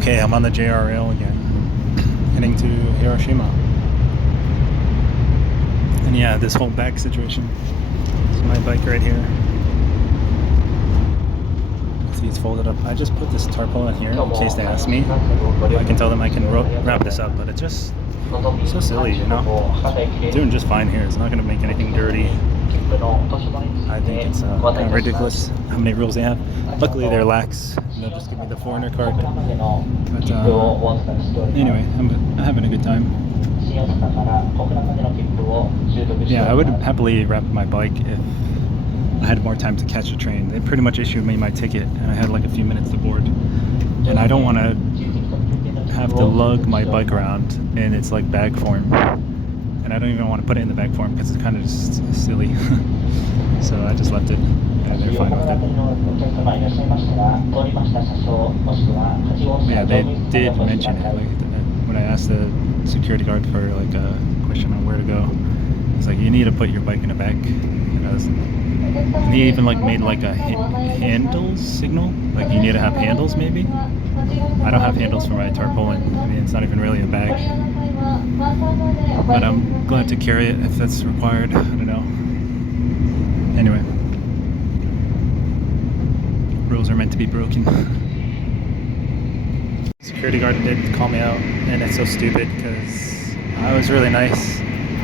Okay, I'm on the JR rail again, heading to Hiroshima. And yeah, this whole back situation. This is my bike right here. See, it's folded up. I just put this tarpaulin here in case they ask me. I can tell them I can wrap this up, but it's just so silly, you know? It's doing just fine here. It's not going to make anything dirty. I think it's kind of ridiculous how many rules they have. Luckily, they're lax. They'll just give me the foreigner card. But anyway, I'm having a good time. Yeah, I would happily wrap my bike if I had more time to catch a train. They pretty much issued me my ticket, and I had like a few minutes to board. And I don't want to have to lug my bike around in its like bag form. And I don't even want to put it in the bag form because it's kind of just silly. So I just left it, and they're fine with it. Yeah, they did mention it. Like when I asked the security guard for like a question on where to go, he's like, "You need to put your bike in a bag." And he even like made like a handles signal. Like you need to have handles, maybe. I don't have handles for my tarpaulin. I mean, it's not even really a bag. But I'm glad to carry it if that's required. I don't know. Anyway, rules are meant to be broken. Security guard did call me out, and it's so stupid because I was really nice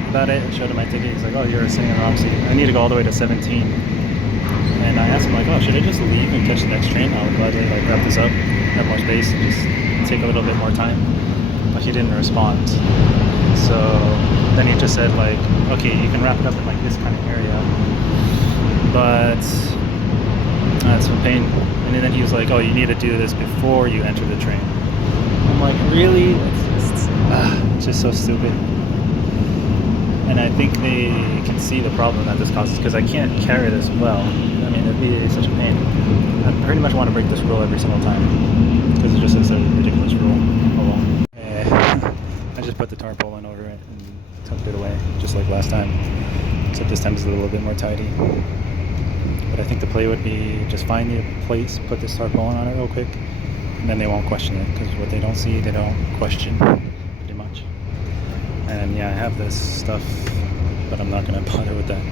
about it. I showed him my ticket. He's like, "Oh, you're sitting in the wrong seat. I need to go all the way to 17." And I asked him like, "Oh, should I just leave and catch the next train? I'll gladly like wrap this up, have more space, and just take a little bit more time." But he didn't respond. So then he just said like, "Okay, you can wrap it up in like this kind of area, but that's a pain." And then he was like, "Oh, you need to do this before you enter the train." I'm like, really? It's just so stupid. And I think they can see the problem that this causes because I can't carry this well. I mean, it'd be such a pain. I pretty much want to break this rule every single time because it just is a ridiculous rule. Oh well. I just put the tarpaulin over it and tucked it away, just like last time. Except this time it's a little bit more tidy. But I think the play would be just find the place, put this tarpaulin on it real quick, and then they won't question it because what they don't see, they don't question, pretty much. And yeah, I have this stuff, but I'm not going to bother with that.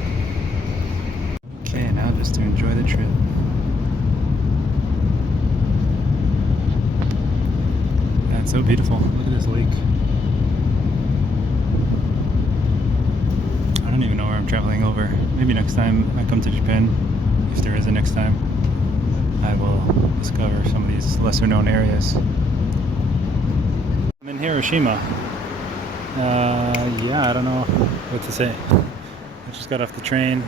Okay, now just to enjoy the trip. Yeah, it's so beautiful. Look at this lake. I don't even know where I'm traveling over. Maybe next time I come to Japan, if there is a next time, I will discover some of these lesser known areas. I'm in Hiroshima. Yeah, I don't know what to say. I just got off the train.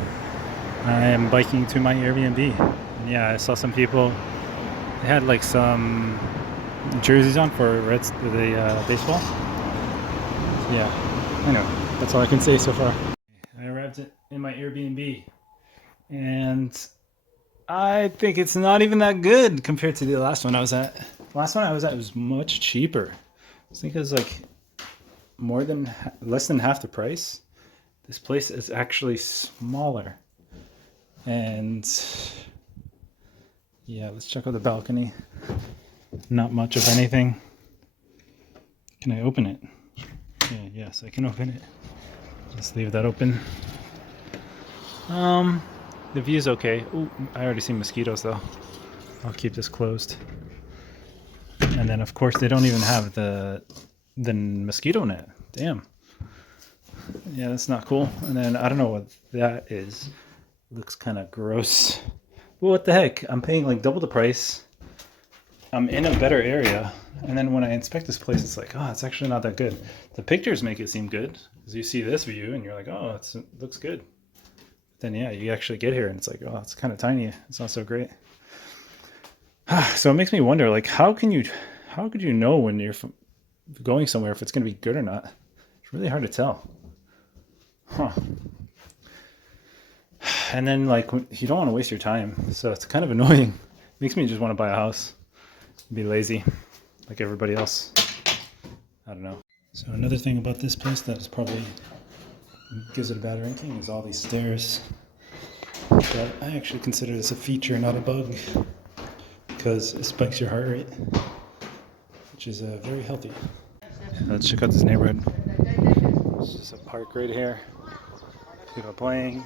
I am biking to my Airbnb. And yeah, I saw some people. They had like some jerseys on for Reds, the baseball. So yeah, I know. That's all I can say so far. I arrived in my Airbnb, and I think it's not even that good compared to the last one I was at. The last one I was at was much cheaper. I think it was like less than half the price. This place is actually smaller. And yeah, let's check out the balcony. Not much of anything. Can I open it? Yeah, yes, I can open it. Just leave that open. The view's okay. Ooh, I already see mosquitoes though. I'll keep this closed. And then of course they don't even have the mosquito net. Damn. Yeah, that's not cool. And then I don't know what that is. Looks kind of gross. Well, what the heck? I'm paying like double the price. I'm in a better area. And then when I inspect this place, it's like, oh, it's actually not that good. The pictures make it seem good because you see this view and you're like, oh, it looks good. Then yeah, you actually get here and it's like, oh, it's kind of tiny. It's not so great. So it makes me wonder, like, how could you know when you're going somewhere if it's going to be good or not? It's really hard to tell. Huh. And then like you don't want to waste your time, so it's kind of annoying. It makes me just want to buy a house, be lazy, like everybody else. I don't know. So another thing about this place that is probably gives it a bad ranking is all these stairs. But I actually consider this a feature, not a bug, because it spikes your heart rate. which is very healthy. Let's check out this neighborhood. It's just a park right here. People are playing.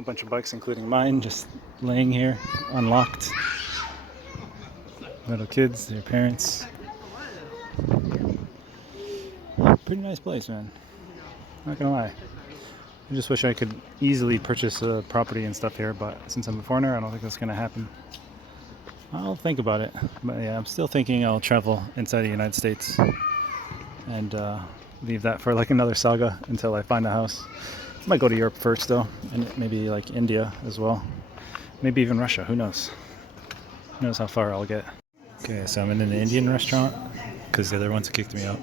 A bunch of bikes, including mine, just laying here, unlocked. Little kids, their parents. Pretty nice place, man. Not gonna lie. I just wish I could easily purchase a property and stuff here, but since I'm a foreigner, I don't think that's gonna happen. I'll think about it, but yeah, I'm still thinking I'll travel inside the United States and leave that for like another saga until I find a house. I might go to Europe first though, and maybe like India as well. Maybe even Russia, who knows? Who knows how far I'll get. Okay, so I'm in an Indian restaurant because the other ones kicked me out.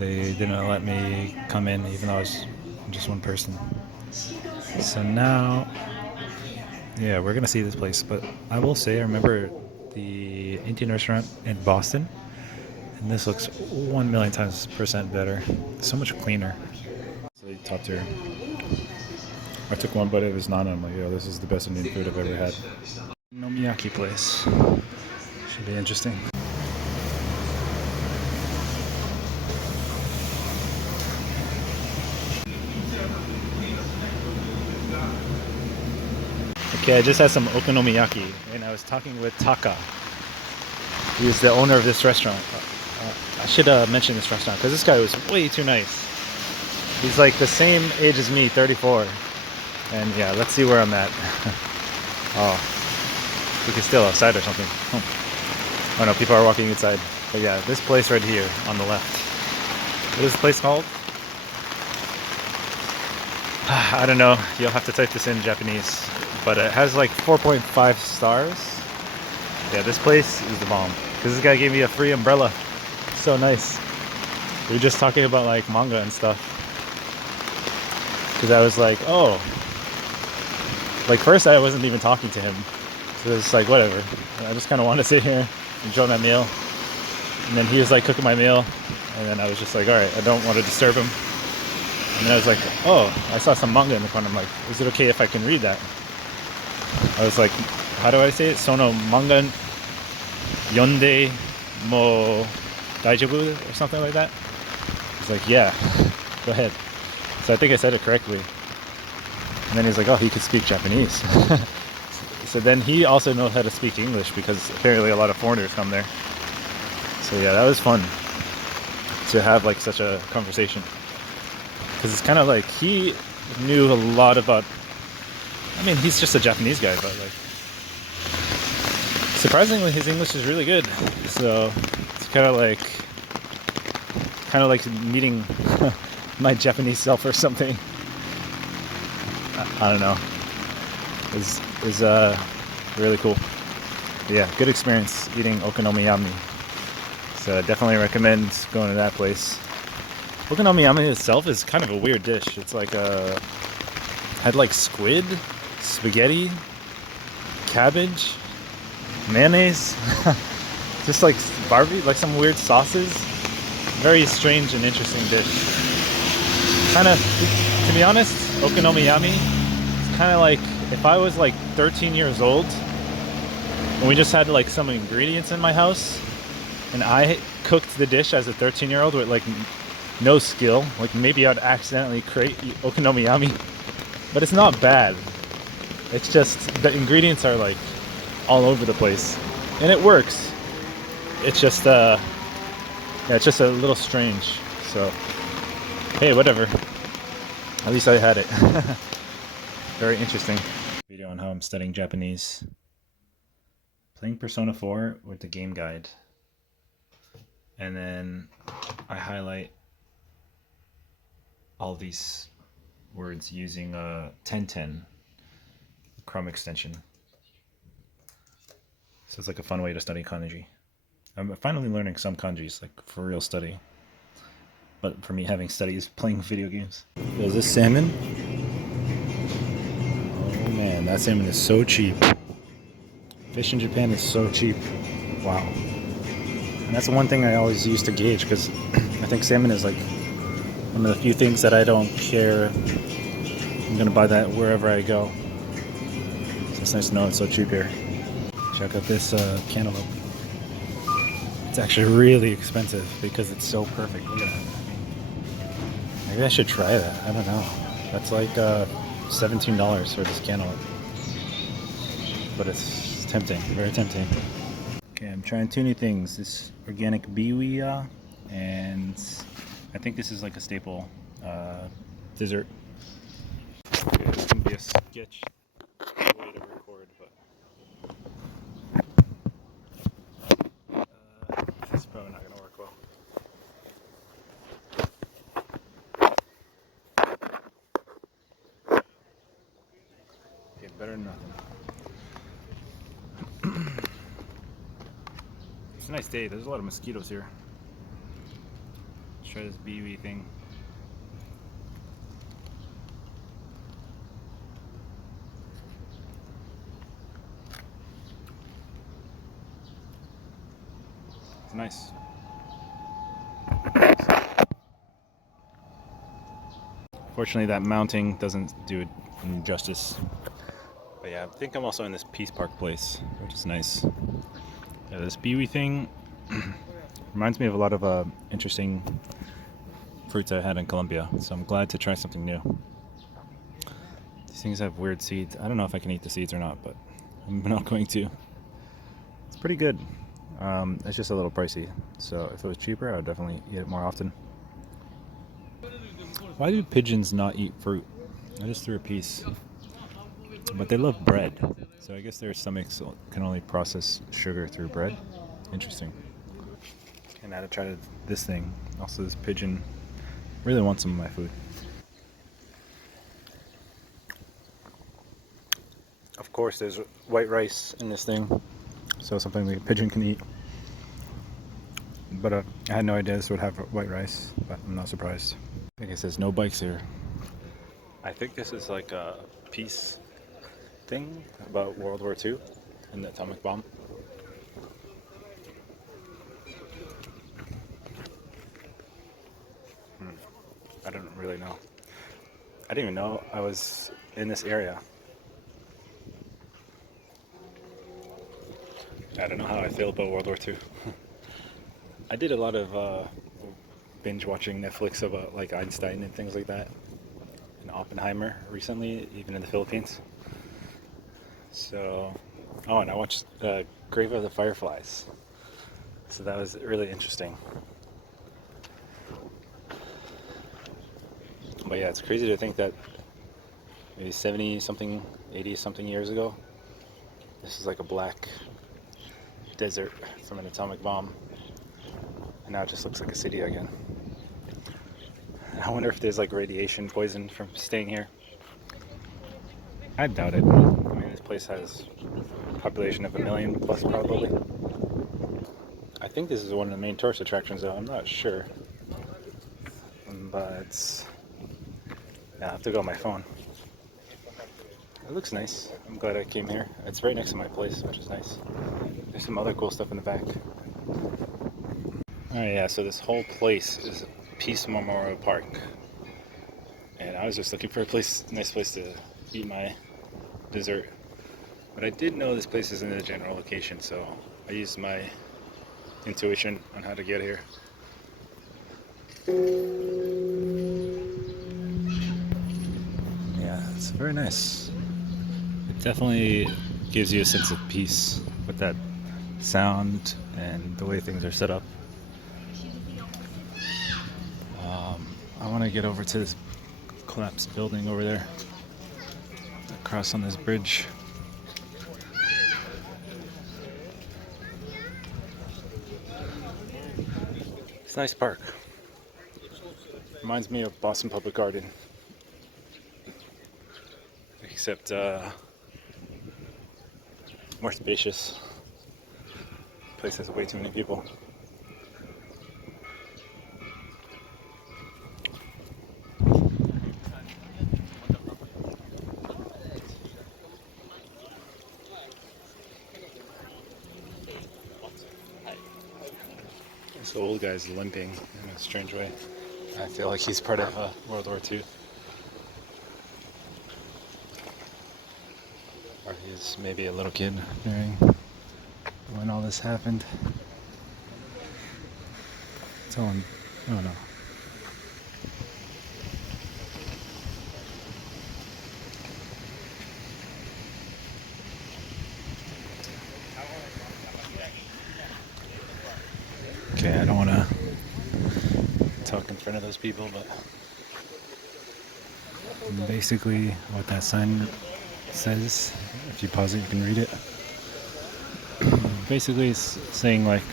They didn't let me come in even though I was just one person. So now, yeah, we're gonna see this place, but I will say I remember the Indian restaurant in Boston, and this looks 1,000,000 times % better. So much cleaner. So they talked to her. I took one bite of his naan and I'm like, yo, this is the best Indian food I've ever had. Nomiaki place. Should be interesting. Okay, I just had some okonomiyaki, and I was talking with Taka. He was the owner of this restaurant. I should mention this restaurant because this guy was way too nice. He's like the same age as me, 34. And yeah, let's see where I'm at. Oh, we could still outside or something. Oh no, people are walking inside. But yeah, this place right here on the left. What is this place called? I don't know. You'll have to type this in Japanese. But it has like 4.5 stars. Yeah, this place is the bomb. Because this guy gave me a free umbrella. So nice. We were just talking about like manga and stuff. Because I was like, oh. Like first I wasn't even talking to him. So it was like, whatever. I just kind of wanted to sit here, enjoy my meal. And then he was like cooking my meal. And then I was just like, alright, I don't want to disturb him. And then I was like, oh, I saw some manga in the corner. I'm like, is it okay if I can read that? I was like, how do I say it? Sono manga yonde mo daijoubu or something like that. He's like, yeah, go ahead. So I think I said it correctly. And then he's like, oh, he could speak Japanese. So then he also knows how to speak English because apparently a lot of foreigners come there. So yeah, that was fun to have like such a conversation. Because it's kind of like he knew a lot about, I mean, he's just a Japanese guy, but like, surprisingly, his English is really good. So it's kind of like meeting my Japanese self or something. I don't know. It was really cool. But yeah, good experience eating okonomiyaki. So I definitely recommend going to that place. Okonomiyaki itself is kind of a weird dish. It's like had like squid, spaghetti, cabbage, mayonnaise, just like barbecue, like some weird sauces. Very strange and interesting dish. Kind of, to be honest, okonomiyaki is kind of like if I was like 13 years old and we just had like some ingredients in my house and I cooked the dish as a 13-year-old with like no skill. Like maybe I'd accidentally create okonomiyaki, but it's not bad. It's just the ingredients are like all over the place, and it works. It's just yeah, it's just a little strange. So hey, whatever. At least I had it. Very interesting. Video on how I'm studying Japanese. Playing Persona 4 with the game guide, and then I highlight all these words using a 1010 Chrome extension. So it's like a fun way to study kanji. I'm finally learning some kanjis, like for real study. But for me, having studies playing video games. Is this salmon? Oh man, that salmon is so cheap. Fish in Japan is so cheap. Wow. And that's the one thing I always use to gauge, because I think salmon is like one of the few things that I don't care. I'm gonna buy that wherever I go. So it's nice to know it's so cheap here. Check out this cantaloupe. It's actually really expensive because it's so perfect. Look at that. Maybe I should try that. I don't know. That's like $17 for this cantaloupe. But it's tempting, very tempting. Okay, I'm trying two new things. This organic biwi, and I think this is like a staple dessert. Okay, this can be a sketch way to record, but this is probably not going to work well. Okay, better than nothing. It's a nice day. There's a lot of mosquitoes here. Let's try this biwi thing. It's nice. Fortunately, that mounting doesn't do it justice. But yeah, I think I'm also in this Peace Park place, which is nice. Yeah, this biwi thing reminds me of a lot of interesting fruits I had in Colombia, so I'm glad to try something new. These things have weird seeds. I don't know if I can eat the seeds or not, but I'm not going to. It's pretty good. It's just a little pricey, so if it was cheaper, I would definitely eat it more often. Why do pigeons not eat fruit? I just threw a piece. But they love bread, so I guess their stomachs can only process sugar through bread. Interesting. And now to try this thing. Also, this pigeon really wants some of my food. Of course, there's white rice in this thing, so something the pigeon can eat. But I had no idea this would have white rice, but I'm not surprised. I guess there's no bikes here. I think this is like a peace thing about World War II and the atomic bomb. I don't really know. I didn't even know I was in this area. I don't know how I feel about World War II. I did a lot of binge watching Netflix about like Einstein and things like that, and Oppenheimer recently, even in the Philippines. So, oh, and I watched Grave of the Fireflies. So that was really interesting. But yeah, it's crazy to think that maybe 70 something, 80 something years ago, this is like a black desert from an atomic bomb. And now it just looks like a city again. I wonder if there's like radiation poison from staying here. I doubt it. I mean, this place has a population of 1 million plus probably. I think this is one of the main tourist attractions though, I'm not sure. But yeah, I have to go on my phone. It looks nice. I'm glad I came here. It's right next to my place, which is nice. There's some other cool stuff in the back. Alright, yeah, so this whole place is Peace Memorial Park. And I was just looking for a nice place to eat my dessert. But I did know this place isn't a general location, so I used my intuition on how to get here. Yeah, it's very nice. It definitely gives you a sense of peace with that sound and the way things are set up. I want to get over to this collapsed building over there, across on this bridge. It's a nice park. Reminds me of Boston Public Garden, except more spacious. Place has way too many people. This old guy's limping in a strange way. I feel like he's part of World War II. Or he's maybe a little kid during when all this happened. Tell him. Oh no. Okay, I don't want to talk in front of those people, but basically what that sign says, if you pause it, you can read it. Basically, it's saying like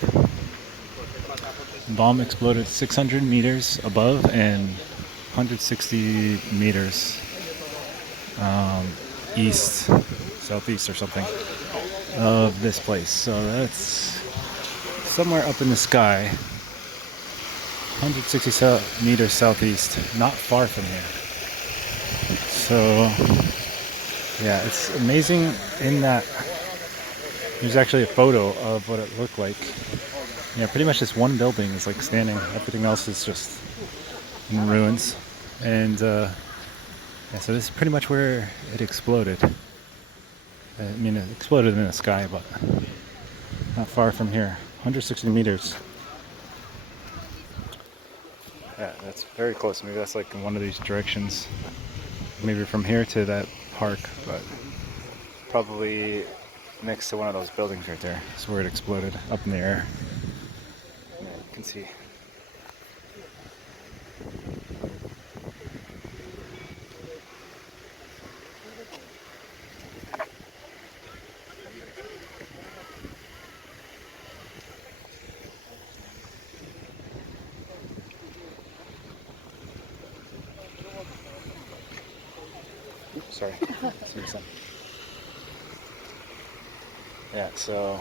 bomb exploded 600 meters above and 160 meters east, southeast, or something of this place. So that's somewhere up in the sky, 160 meters southeast, not far from here. So yeah, it's amazing in that there's actually a photo of what it looked like. Yeah, pretty much this one building is like standing. Everything else is just in ruins. And yeah, so this is pretty much where it exploded. I mean, it exploded in the sky, but not far from here. 160 meters. Yeah, that's very close. Maybe that's like in one of these directions. Maybe from here to that park, but probably next to one of those buildings right there. That's where it exploded, up in the air. Yeah, you can see. Oops, sorry. Seriously. Yeah, so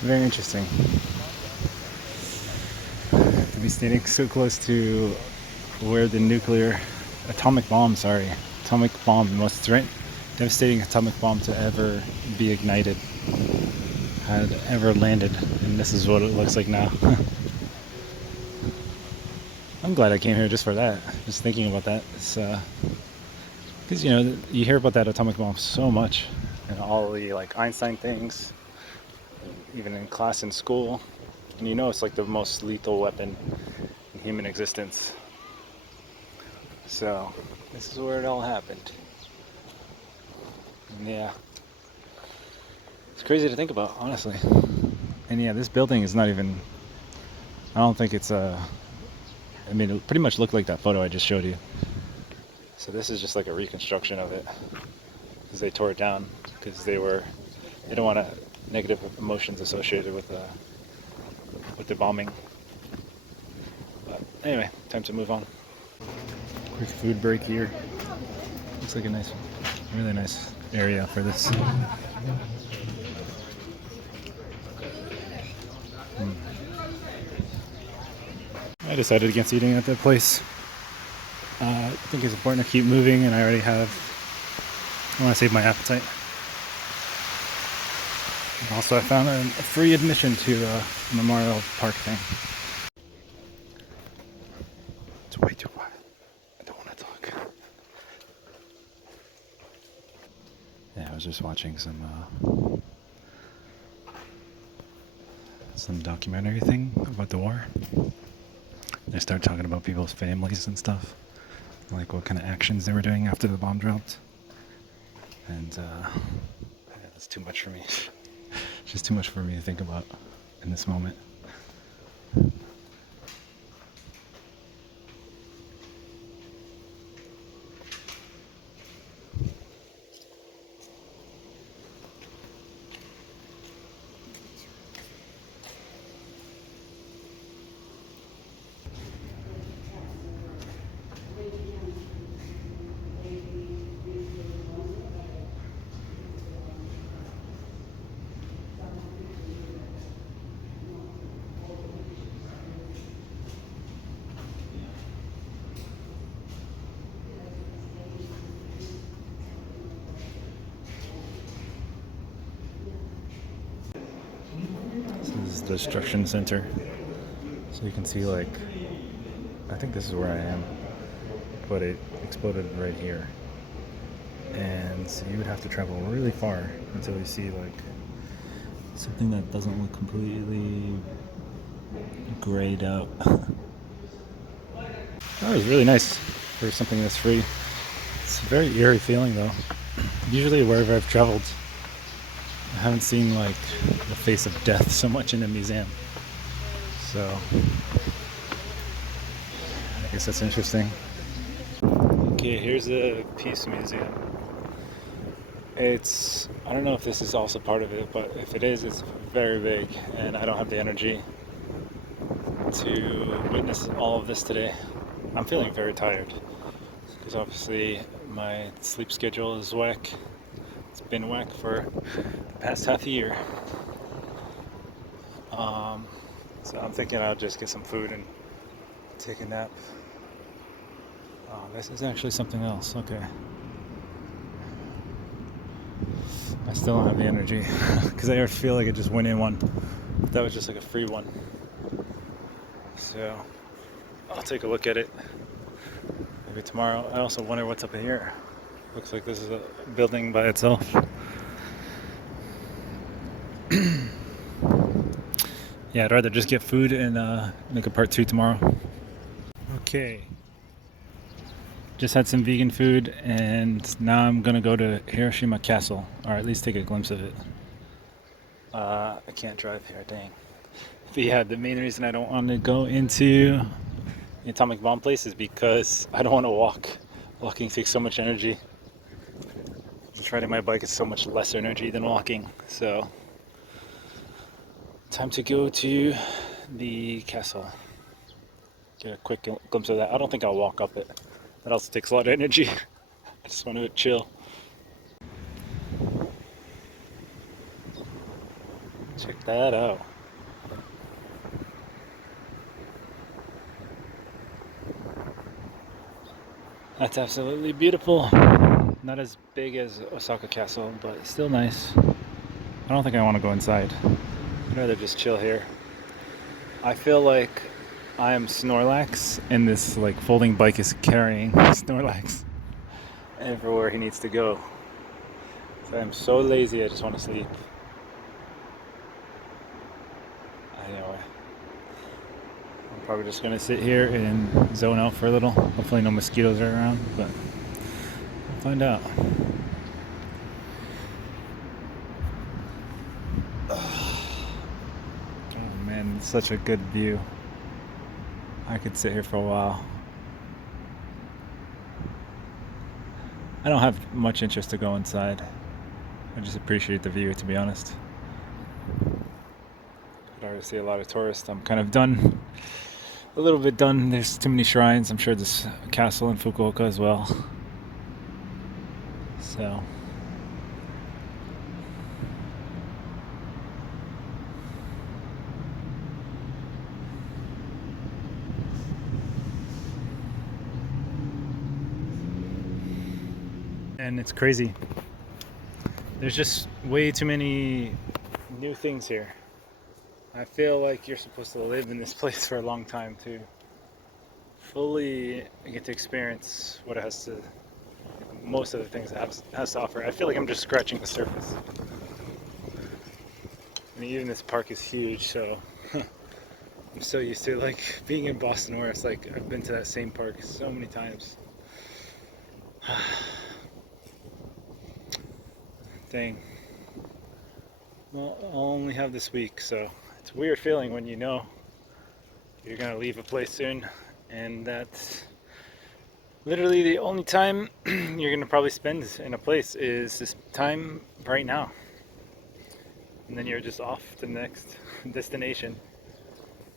very interesting to be standing so close to where the atomic bomb, the most devastating atomic bomb to ever be ignited, had ever landed, and this is what it looks like now. I'm glad I came here just for that. Just thinking about that. It's because you hear about that atomic bomb so much, and all the like Einstein things, even in class in school, and it's like the most lethal weapon in human existence. So this is where it all happened. And yeah, it's crazy to think about, honestly. And yeah, this building is not even. I don't think it's a. I mean, it pretty much looked like that photo I just showed you. So this is just like a reconstruction of it, because they tore it down because they don't want negative emotions associated with the bombing. But anyway, time to move on. Quick food break here. Looks like a really nice area for this. I decided against eating at that place. I think it's important to keep moving, and I want to save my appetite. Also, I found a free admission to a Memorial Park thing. It's way too quiet. I don't want to talk. Yeah, I was just watching some documentary thing about the war. They started talking about people's families and stuff, like what kind of actions they were doing after the bomb dropped. And yeah, that's too much for me. It's just too much for me to think about in this moment. This is the destruction center. So you can see, like, I think this is where I am. but it exploded right here. And so you would have to travel really far until you see like something that doesn't look completely grayed out. That was really nice for something that's free. It's a very eerie feeling though. Usually wherever I've traveled, I haven't seen like the face of death so much in a museum. So I guess that's interesting. Okay, here's the Peace Museum. I don't know if this is also part of it, but if it is, it's very big, and I don't have the energy to witness all of this today. I'm feeling very tired because obviously my sleep schedule is whack. It's been whack for the past half a year. So I'm thinking I'll just get some food and take a nap. Oh, this is actually something else. Okay. I still don't have the energy because I feel like I just went in one. That was just like a free one. So I'll take a look at it maybe tomorrow. I also wonder what's up in here. Looks like this is a building by itself. Yeah, I'd rather just get food and make a part 2 tomorrow. Okay. Just had some vegan food, and now I'm gonna go to Hiroshima Castle, or at least take a glimpse of it. I can't drive here, dang. But yeah, the main reason I don't want to go into the atomic bomb place is because I don't want to walk. Walking takes so much energy. Just riding my bike is so much less energy than walking. So, time to go to the castle. Get a quick glimpse of that. I don't think I'll walk up it. That also takes a lot of energy. I just want to chill. Check that out. That's absolutely beautiful. Not as big as Osaka Castle, but still nice. I don't think I want to go inside. I'd rather just chill here. I feel like I am Snorlax, and this like folding bike is carrying Snorlax everywhere he needs to go. So I'm so lazy, I just want to sleep. Anyway, I'm probably just gonna sit here and zone out for a little. Hopefully no mosquitoes are around, but we'll find out. Oh man, it's such a good view. I could sit here for a while. I don't have much interest to go inside. I just appreciate the view, to be honest. I already see a lot of tourists. I'm kind of done. A little bit done. There's too many shrines. I'm sure there's a castle in Fukuoka as well. So. And it's crazy. There's just way too many new things here. I feel like you're supposed to live in this place for a long time to fully get to experience what it has to, most of the things it has to offer. I feel like I'm just scratching the surface. I mean, even this park is huge, so I'm so used to like being in Boston where it's like I've been to that same park so many times. Dang. Well, I'll only have this week, so it's a weird feeling when you know you're gonna leave a place soon, and that's literally the only time you're gonna probably spend in a place is this time right now. And then you're just off to the next destination.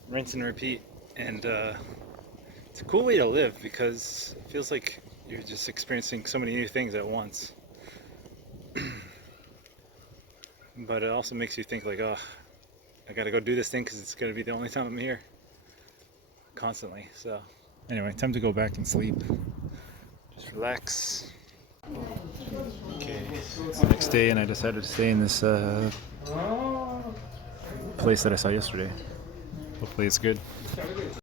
Rinse and repeat. And it's a cool way to live because it feels like you're just experiencing so many new things at once. But it also makes you think like, oh, I gotta go do this thing because it's gonna be the only time I'm here. Constantly. So anyway, time to go back and sleep. Just relax. Okay, it's the next day and I decided to stay in this place that I saw yesterday. Hopefully it's good.